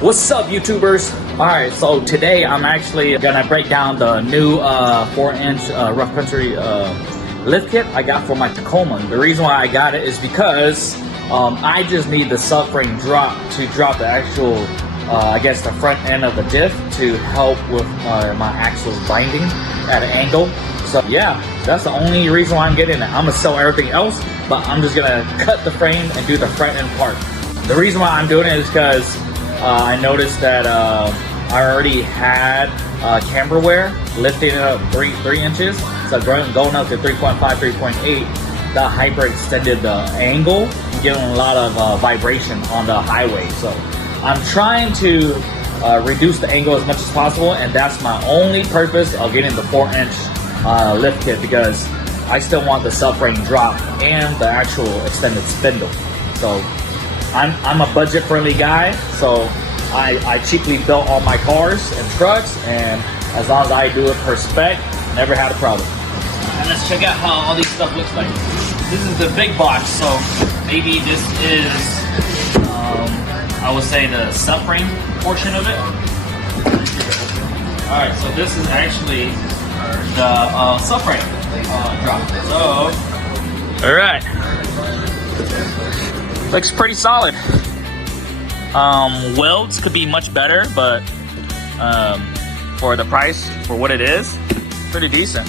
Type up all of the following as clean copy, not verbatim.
What's up, YouTubers? Alright, so today I'm actually gonna break down the new 4-inch rough country lift kit I got for my Tacoma. The reason why I got it is because I just need the subframe drop to drop the actual, I guess the front end of the diff to help with my axles binding at an angle. So yeah, that's the only reason why I'm getting it. I'm gonna sell everything else, but I'm just gonna cut the frame and do the front end part. The reason why I'm doing it is because I noticed that I already had camber wear lifting it up 3 inches, so going up to 3.5, 3.8. The hyper extended the angle and getting a lot of vibration on the highway. So I'm trying to reduce the angle as much as possible, and that's my only purpose of getting the 4-inch lift kit, because I still want the subframe drop and the actual extended spindle. So I'm a budget-friendly guy, so I cheaply built all my cars and trucks, and as long as I do it per spec, never had a problem. And let's check out how all these stuff looks like. This is the big box, so maybe this is, I would say, the subframe portion of it. Alright, so this is actually the subframe drop. So, alright. Looks pretty solid. Welds could be much better, but for the price, for what it is, pretty decent.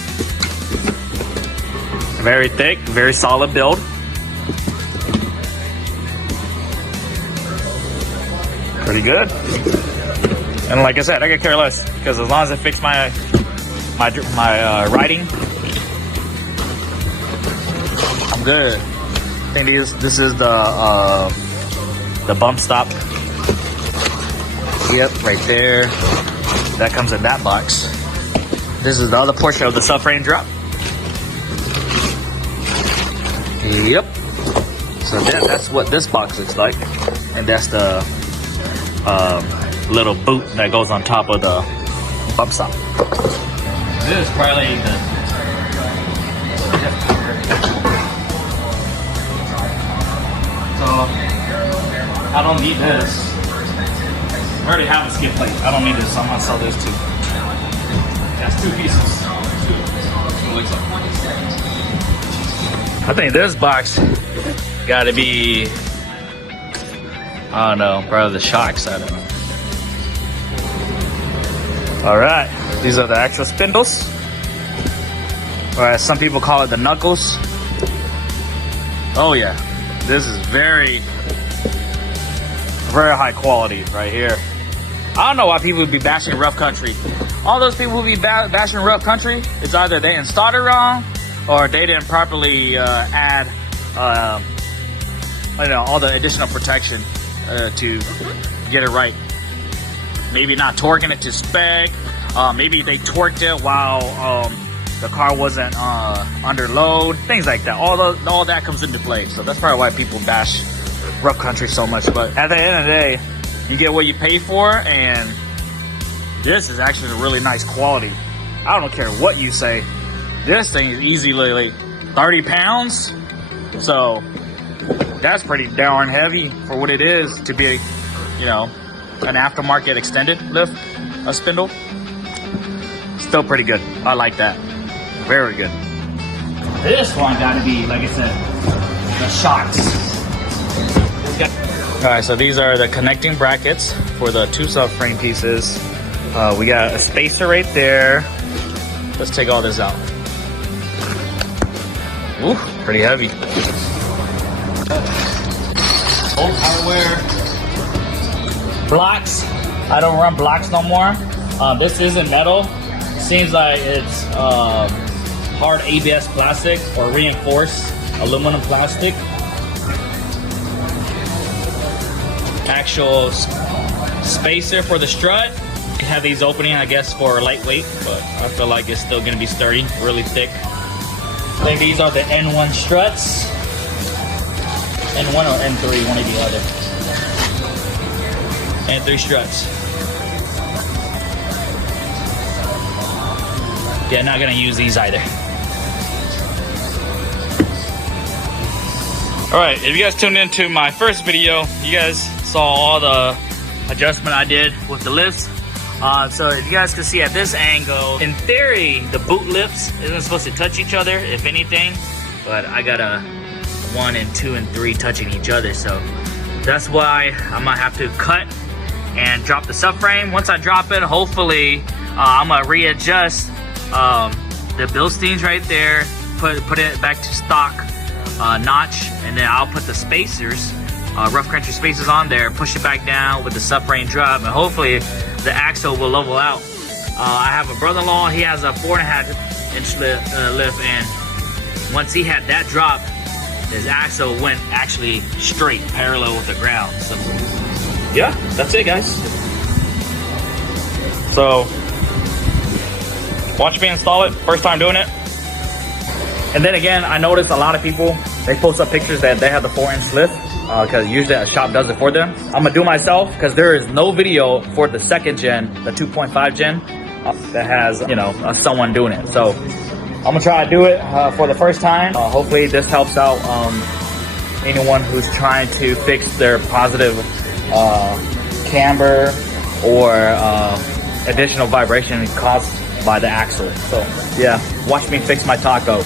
Very thick, very solid build. Pretty good. And like I said, I could care less, because as long as it fixes my riding, I'm good. I think this is the bump stop. Yep, right there. That comes in that box. This is the other portion of the subframe drop. Yep. So that's what this box looks like, and that's the little boot that goes on top of the bump stop. This is probably the I don't need this. I already have a skid plate. I don't need this, so I'm gonna sell this too. That's 2 pieces. I think this box gotta be, I don't know, probably the shocks. I don't know. Alright, these are the actual spindles, or as some people call it, the knuckles. Oh yeah, this is very high quality right here. I don't know why people would be bashing rough country. All those people who be bashing rough country, it's either they installed it wrong, or they didn't properly add all the additional protection to get it right. Maybe not torquing it to spec. Maybe they torqued it while the car wasn't under load. Things like that. All that comes into play. So that's probably why people bash rough country so much. But at the end of the day, you get what you pay for, and this is actually a really nice quality. I don't care what you say, this thing is easily 30 pounds, so that's pretty darn heavy for what it is to be, an aftermarket extended lift spindle. Still pretty good. I like that. Very good. This one gotta be, like I said, the shocks. Alright, so these are the connecting brackets for the 2 subframe pieces. We got a spacer right there. Let's take all this out. Ooh, pretty heavy. Old hardware. Blocks. I don't run blocks no more. This isn't metal. Seems like it's hard ABS plastic or reinforced aluminum plastic. Actual spacer for the strut. You have these opening, I guess, for lightweight, but I feel like it's still gonna be sturdy, really thick. I think these are the N1 struts. N1 or N3, one or the other. N3 struts. Yeah, not gonna use these either. Alright, if you guys tuned into my first video, you guys saw all the adjustment I did with the lifts. So if you guys can see at this angle, in theory, the boot lifts isn't supposed to touch each other, if anything, but I got a 1 and 2 and 3 touching each other, so that's why I might have to cut and drop the subframe. Once I drop it, hopefully I'm gonna readjust the BILSTEINs right there, put it back to stock notch, and then I'll put the spacers, rough country spacers on there, push it back down with the subframe drop, and hopefully the axle will level out. I have a brother-in-law, he has a 4.5 inch lift, and once he had that drop, his axle went actually straight, parallel with the ground. So yeah, that's it, guys. So watch me install it, first time doing it. And then again, I noticed a lot of people, they post up pictures that they have the 4-inch lift, because usually a shop does it for them. I'm gonna do myself, because there is no video for the 2nd gen, the 2.5 gen, that has, you know, someone doing it. So I'm gonna try to do it for the first time. Hopefully this helps out anyone who's trying to fix their positive camber or additional vibration caused by the axle. So yeah, watch me fix my taco.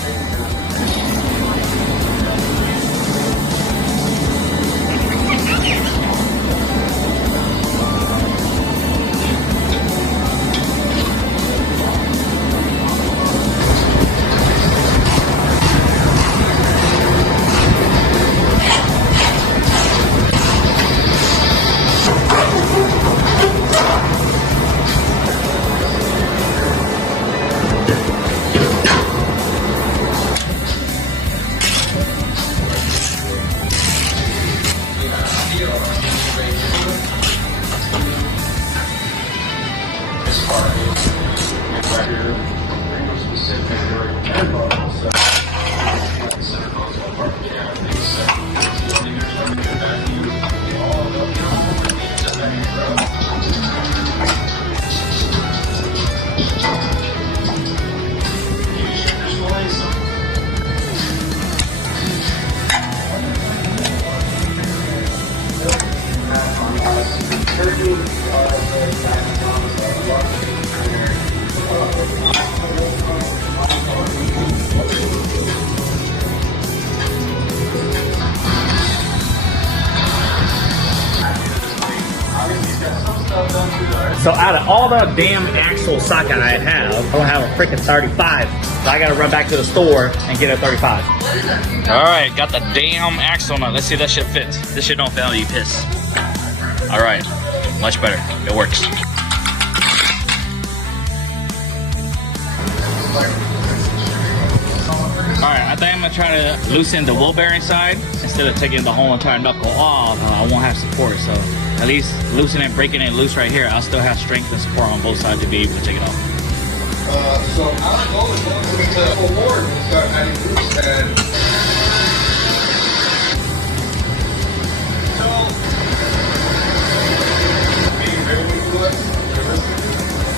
So out of all the damn axle socket I have, I don't have a freaking 35. So I gotta run back to the store and get a 35. All right, got the damn axle nut. Let's see if that shit fits. This shit don't fail, you piss. All right, much better. It works. All right, I think I'm gonna try to loosen the wheel bearing side instead of taking the whole entire knuckle off. I won't have support, so at least loosening it, breaking it loose right here, I'll still have strength and support on both sides to be able to take it off. So our goal is to award and start adding groups and so being very to us,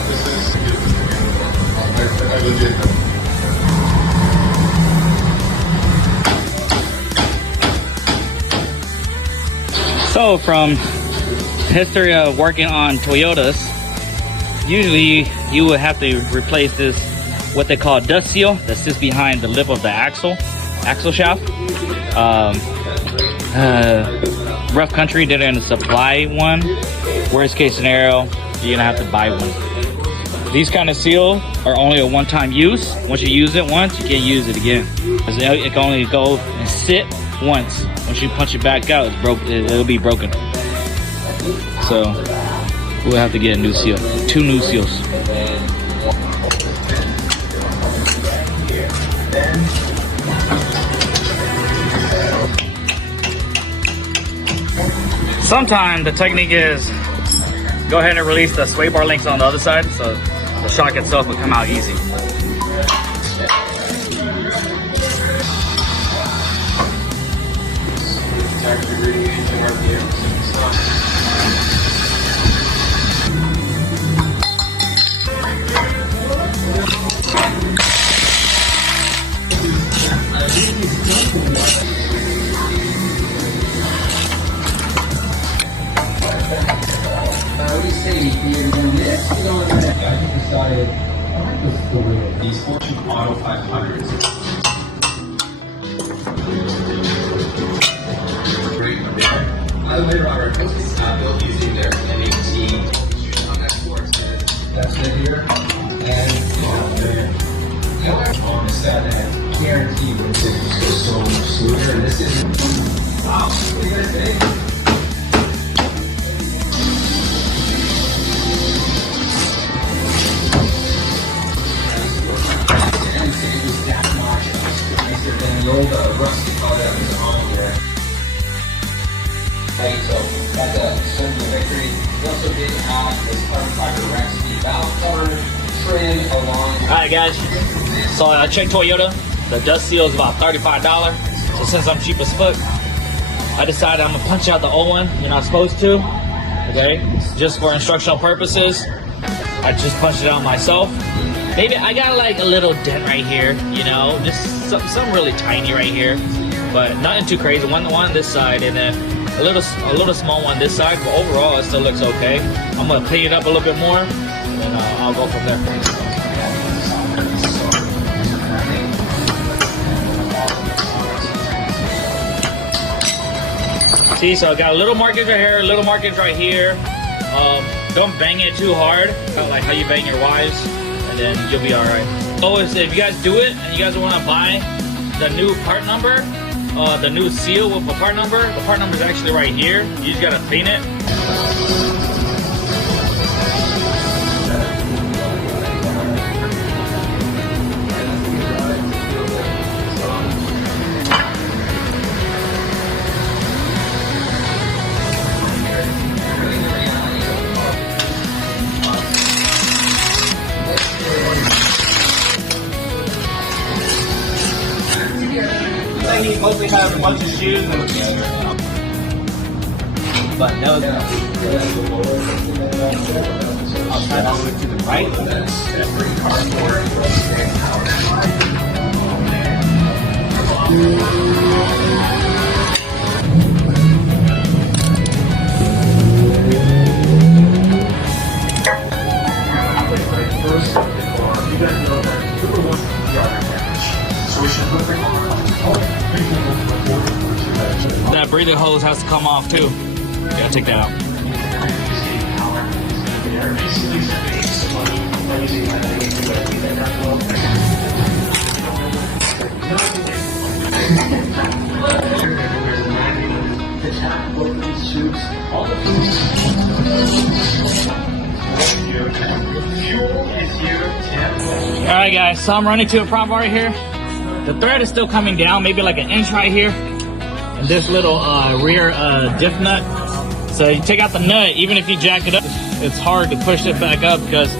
this is I legit. So from history of working on Toyotas, usually you would have to replace this, what they call dust seal, that sits behind the lip of the axle shaft. Rough Country did it in a supply one. Worst case scenario, you're gonna have to buy one. These kind of seal are only a one-time use. Once you use it once, you can't use it again. It can only go and sit once. Once you punch it back out, it's broke. It'll be broken. So we'll have to get a new seal, 2 new seals. Sometimes the technique is go ahead and release the sway bar links on the other side, so the shock itself will come out easy. Hey, you're doing this, you're doing that. I just decided, I like this story of these Fortune Auto 500s. Great one there. By the way, Robert, this is built using their NAT on that sports. That's it here. And the other on the set that guaranteed that this is so much smoother. And this is, wow, what do you guys think? The old rusty color that was on there. Okay, so that's a simple victory. We also did have this carbon fiber recipe valve cover trim along. Alright guys, so I checked Toyota. The dust seal is about $35. So since I'm cheap as fuck, I decided I'm gonna punch out the old one. You're not supposed to. Okay, just for instructional purposes. I just punched it out myself. Maybe I got like a little dent right here, you know, just some really tiny right here, but nothing too crazy. One on this side, and then a little small one this side. But overall, it still looks okay. I'm gonna clean it up a little bit more, and I'll go from there. See, so I got a little markings right here, little markings right here. Don't bang it too hard, kind of like how you bang your wives. And then you'll be all right. Oh, if you guys do it and you guys want to buy the new part number, the new seal with the part number is actually right here. You just gotta clean it. He mostly has a bunch of shoes and but those I'll try all the way to the right. That breather hose has to come off too. You gotta take that out. Alright guys, so I'm running to a problem right here. The thread is still coming down, maybe like an inch right here. And this little rear diff nut. So you take out the nut, even if you jack it up, it's hard to push it back up because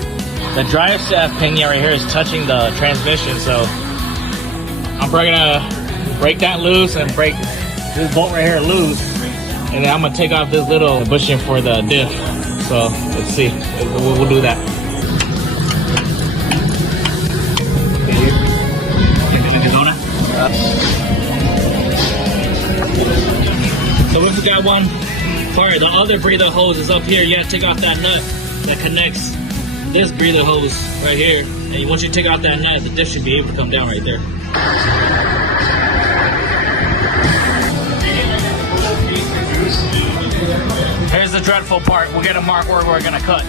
the drive shaft pinion right here is touching the transmission. So I'm probably gonna break that loose and break this bolt right here loose. And then I'm gonna take off this little bushing for the diff. So let's see, we'll do that. So if you got one, sorry, the other breather hose is up here. You gotta take off that nut that connects this breather hose right here. And once you take off that nut, the diff should be able to come down right there. Here's the dreadful part. We'll get a mark where we're gonna cut.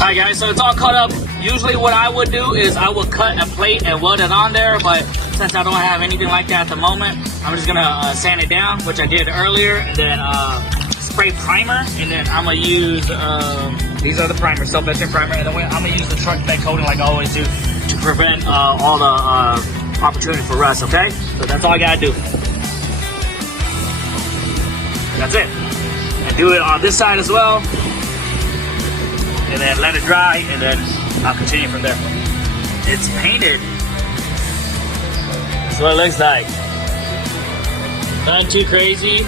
Alright guys, so it's all cut up. Usually what I would do is I would cut a plate and weld it on there, but since I don't have anything like that at the moment, I'm just gonna sand it down, which I did earlier, and then spray primer, and then I'm gonna use, these are the primers, self-etching primer, and then I'm gonna use the truck bed coating like I always do to prevent all the opportunity for rust, okay? So that's all I gotta do. That's it. And do it on this side as well. And then let it dry, and then I'll continue from there. It's painted. That's what it looks like. Nothing too crazy.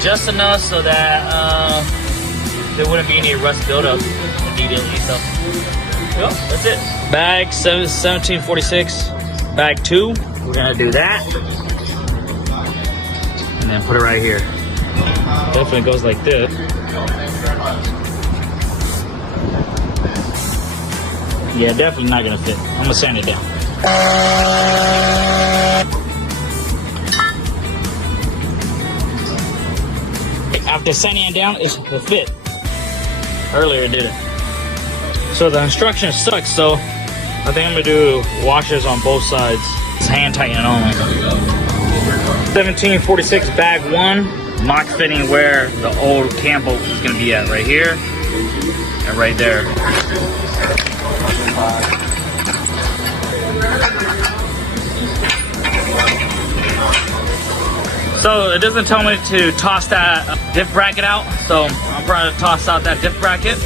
just enough so that there wouldn't be any rust buildup immediately. So, yep, that's it. Bag 1746, bag 2. We're gonna do that, and then put it right here. Definitely goes like this. Yeah, definitely not gonna fit. I'm gonna sand it down. After sanding it down, it fit. Earlier it didn't. So the instructions suck, so I think I'm gonna do washers on both sides. It's hand tightening only. 1746 bag 1, mock fitting where the old cam bolt is gonna be at, right here and right there. So it doesn't tell me to toss that diff bracket out, so I'm probably gonna toss out that diff bracket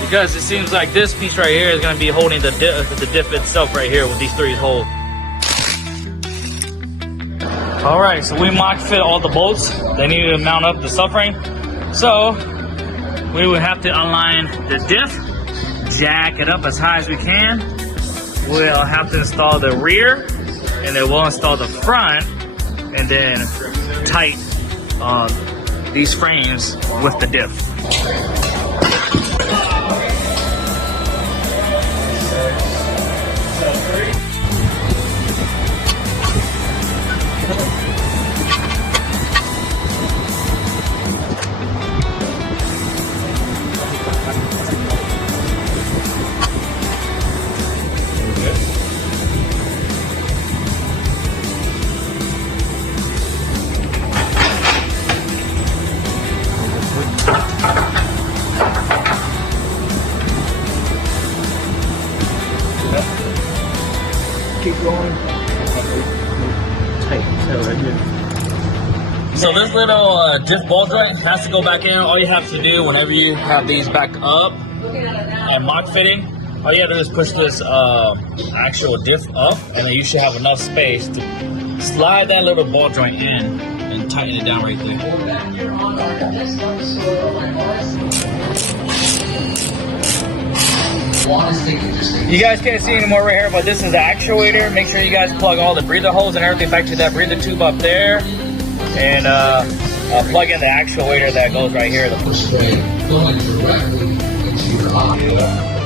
because it seems like this piece right here is gonna be holding the diff itself right here with these 3 holes. All right, so we mock fit all the bolts. They need to mount up the subframe. So we would have to align the diff, jack it up as high as we can. We'll have to install the rear, and then we'll install the front, and then tight these frames with the diff. Keep going. So this little diff ball joint has to go back in. All you have to do whenever you have these back up and mock fitting, all you have to do is push this actual diff up, and then you should have enough space to slide that little ball joint in and tighten it down right there. You guys can't see anymore right here, but this is the actuator. Make sure you guys plug all the breather holes and everything back to that breather tube up there, and plug in the actuator that goes right here. The push tray going directly into your eye.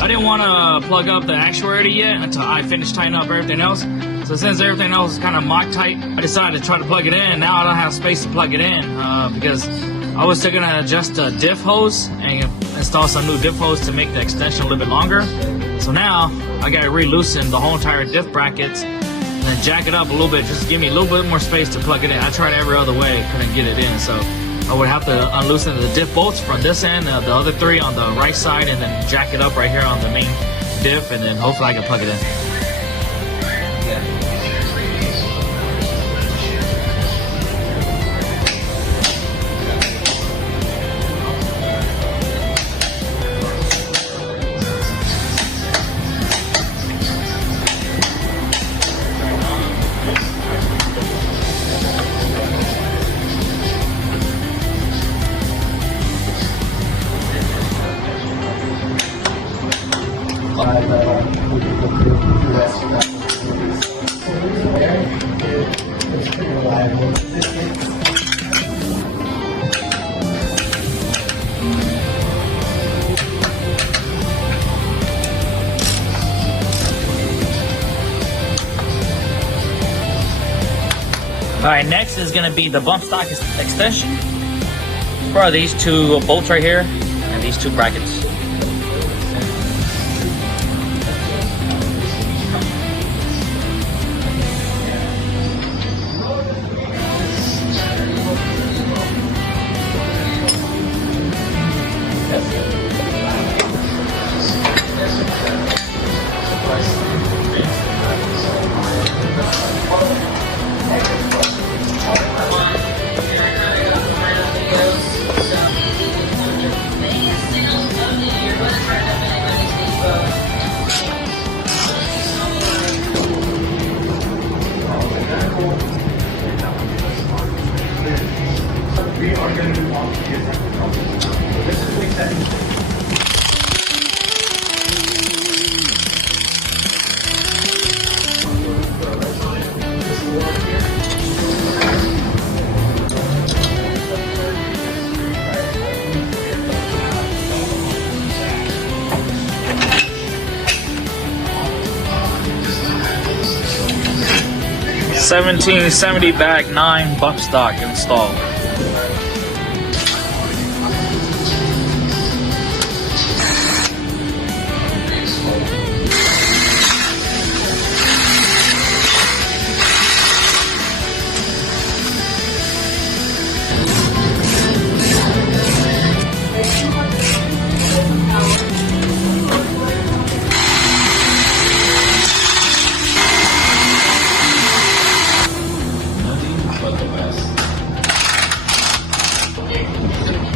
I didn't want to plug up the actuator yet until I finished tightening up everything else. So since everything else is kind of mock tight, I decided to try to plug it in. Now I don't have space to plug it in because I was still going to adjust the diff hose and install some new diff hose to make the extension a little bit longer. So now I got to re-loosen the whole entire diff brackets and then jack it up a little bit, just give me a little bit more space to plug it in. I tried every other way, couldn't get it in, so I would have to unloosen the diff bolts from this end, the other 3 on the right side, and then jack it up right here on the main diff, and then hopefully I can plug it in. Alright, next is going to be the bump stock extension for these 2 bolts right here and these 2 brackets. 1770 bag 9 bump stock installed.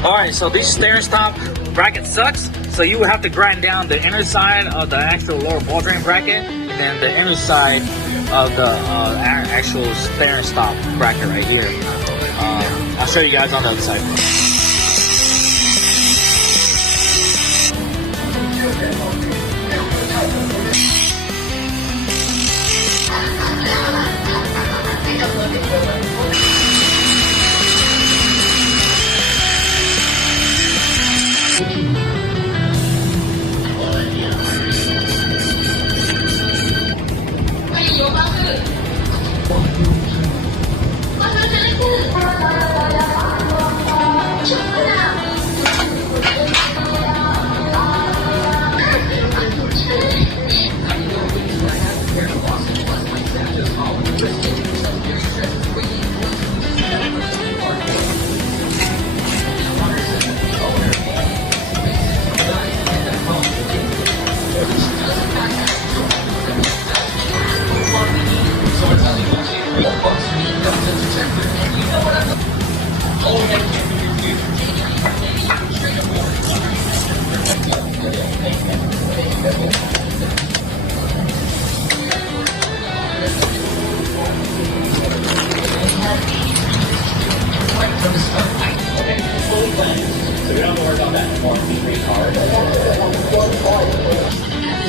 Alright, so this stair stop bracket sucks, so you would have to grind down the inner side of the actual lower ball drain bracket and then the inner side of the actual stair stop bracket right here. I'll show you guys on the other side.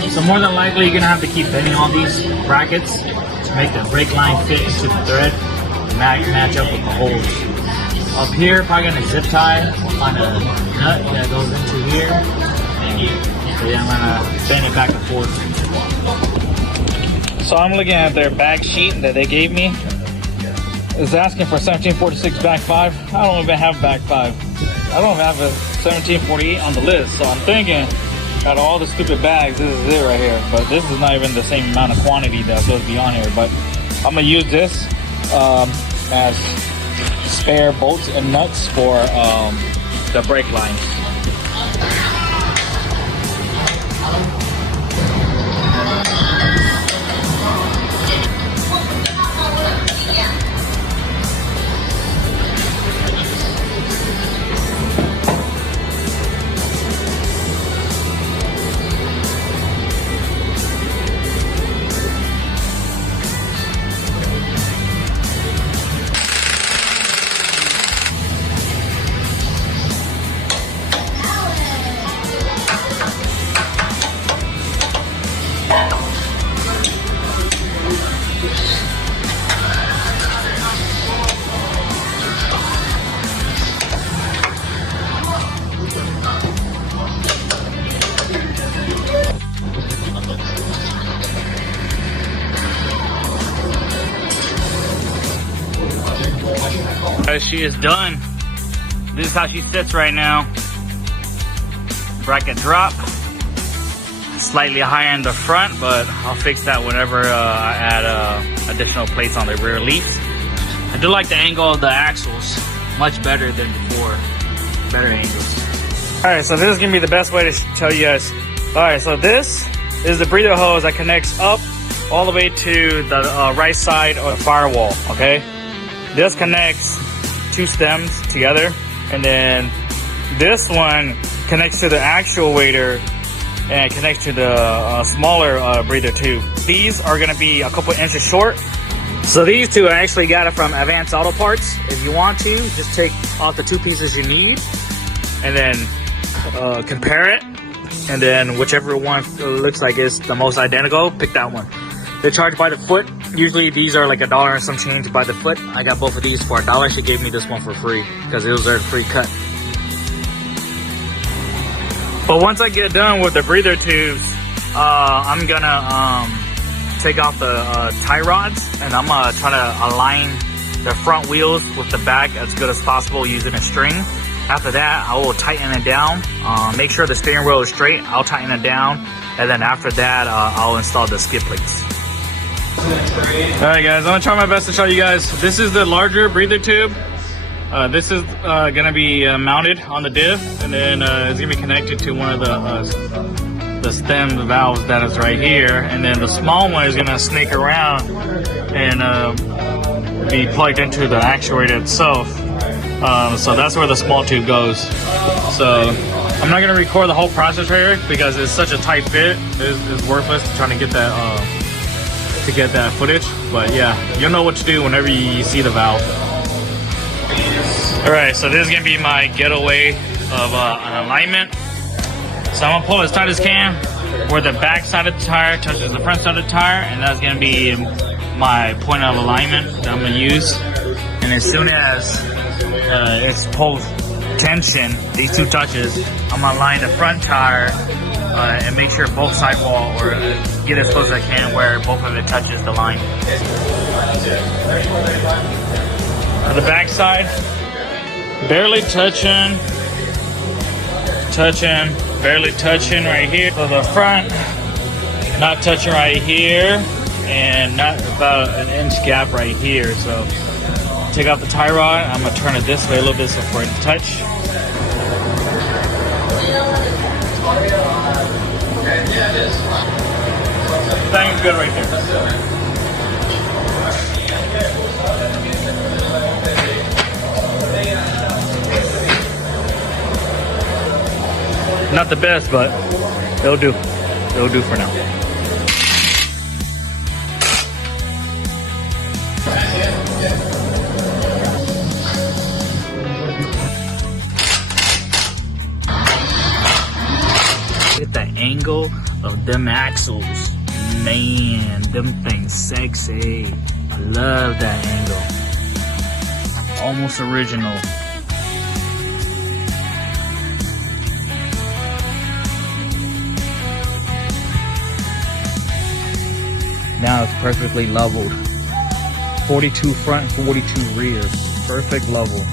So more than likely you're gonna have to keep bending all these brackets to make the brake line fit into the thread and match up with the holes. Up here, probably gonna zip tie on a nut that goes into here, and then I'm gonna bend it back and forth. So I'm looking at their bag sheet that they gave me. It's asking for 1746 bag 5. I don't even have bag 5. I don't have a 1748 on the list, so I'm thinking out of all the stupid bags, this is it right here. But this is not even the same amount of quantity that's supposed to be on here. But I'm gonna use this as spare bolts and nuts for the brake lines. She is done. This is how she sits right now. Bracket drop. Slightly higher in the front, but I'll fix that whenever I add additional plates on the rear leaf. I do like the angle of the axles. Much better than before. Better angles. Alright, so this is going to be the best way to tell you guys. Alright, so this is the breather hose that connects up all the way to the right side of the firewall, okay? This connects two stems together, and then this one connects to the actuator and connects to the smaller breather tube. These are going to be a couple inches short. So these two, I actually got it from Advanced Auto Parts. If you want to, just take off the two pieces you need and then compare it, and then whichever one looks like is the most identical, pick that one. They charge by the foot. Usually these are like $1 and some change by the foot. I got both of these for $1. She gave me this one for free because it was a free cut. But once I get done with the breather tubes, I'm gonna take out the tie rods, and I'm gonna try to align the front wheels with the back as good as possible using a string. After that, I will tighten it down, make sure the steering wheel is straight. I'll tighten it down, and then after that, I'll install the skid plates. Alright guys, I'm gonna try my best to show you guys. This is the larger breather tube. This is gonna be mounted on the diff, and then it's gonna be connected to one of the stem valves that is right here, and then the small one is gonna snake around and be plugged into the actuator itself. So that's where the small tube goes. So I'm not gonna record the whole process right here because it's such a tight fit. It's worthless trying to get that footage. But yeah, you'll know what to do whenever you see the valve. All right, so this is gonna be my getaway of an alignment. So I'm gonna pull as tight as can where the back side of the tire touches the front side of the tire, and that's gonna be my point of alignment that I'm gonna use. And as soon as it's pulled tension, these two touches, I'm gonna line the front tire and make sure both sidewall, or get as close as I can where both of it touches the line. On the back side, barely touching, barely touching right here. So the front, not touching right here, and not about an inch gap right here. So take out the tie rod. I'm gonna turn it this way a little bit so for it to touch. Thing's good right there. Not the best, but it'll do. It'll do for now. Look at the angle of them axles. Man, them things sexy. I love that angle. Almost original. Now it's perfectly leveled. 42 front, 42 rear. Perfect level.